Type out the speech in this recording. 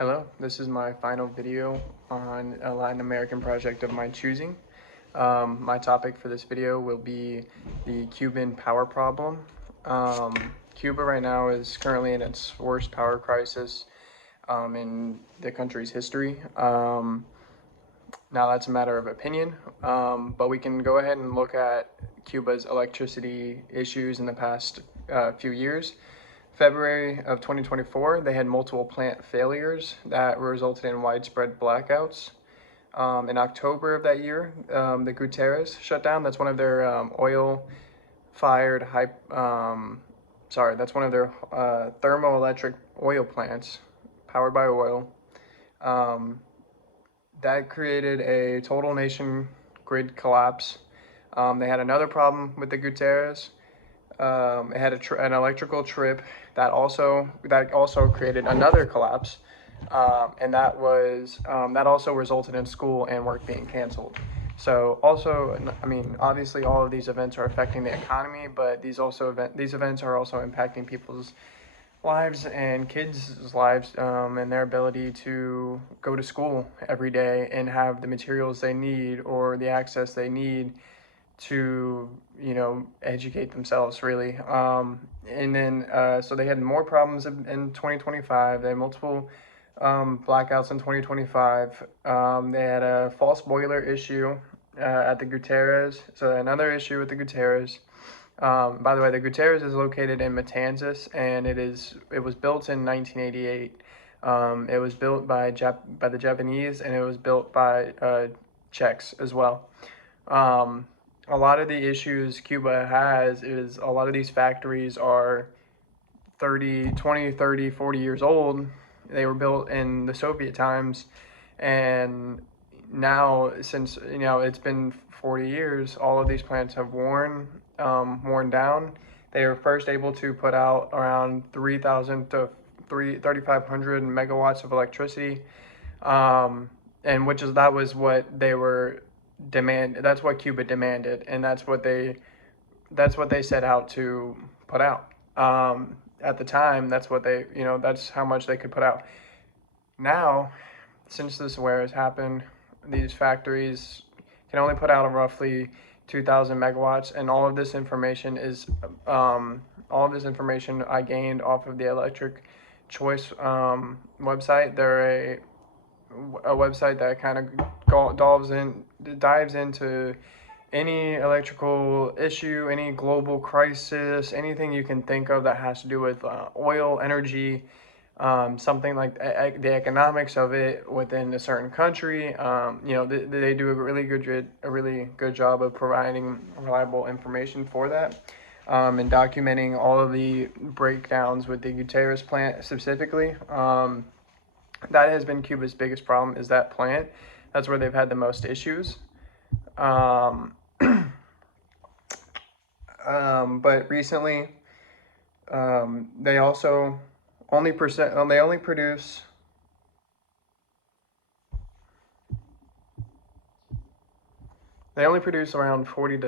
Hello, this is my final video on a Latin American project of my choosing. My topic for this video will be the Cuban power problem. Cuba right now is currently in its worst power crisis in the country's history. Now that's a matter of opinion, but we can go ahead and look at Cuba's electricity issues in the past few years. February of 2024, they had multiple plant failures that resulted in widespread blackouts. In October of that year, the Guiteras shut down. That's one of their oil-fired that's one of their thermoelectric oil plants powered by oil. That created a total nation grid collapse. They had another problem with the Guiteras. It had an electrical trip that also created another collapse, and that also resulted in school and work being canceled. So also, I mean, obviously all of these events are affecting the economy, but these events are also impacting people's lives and kids' lives, and their ability to go to school every day and have the materials they need or the access they need to educate themselves, really. And then so they had more problems in 2025. They had multiple blackouts in 2025. They had a false boiler issue at the Guiteras, so another issue with the Guiteras. By the way, the Guiteras is located in Matanzas, and it was built in 1988. It was built by the Japanese, and it was built by Czechs as well. A lot of the issues Cuba has is a lot of these factories are 40 years old. They were built in the Soviet times, and now, since it's been 40 years, all of these plants have worn down. They were first able to put out around 3,000 to 3,500 megawatts of electricity, and that was what they were that's what Cuba demanded, and that's what they set out to put out. At the time, that's how much they could put out. Now, since this wear has happened, these factories can only put out roughly 2,000 megawatts, and all of this information I gained off of the Electric Choice website. They're a website that kind of dives into any electrical issue, any global crisis, anything you can think of that has to do with oil, energy, something like the economics of it within a certain country. They do a really good job of providing reliable information for that, and documenting all of the breakdowns with the Guiteras plant specifically. That has been Cuba's biggest problem, is that plant. That's where they've had the most issues. But recently, they also only produce around 40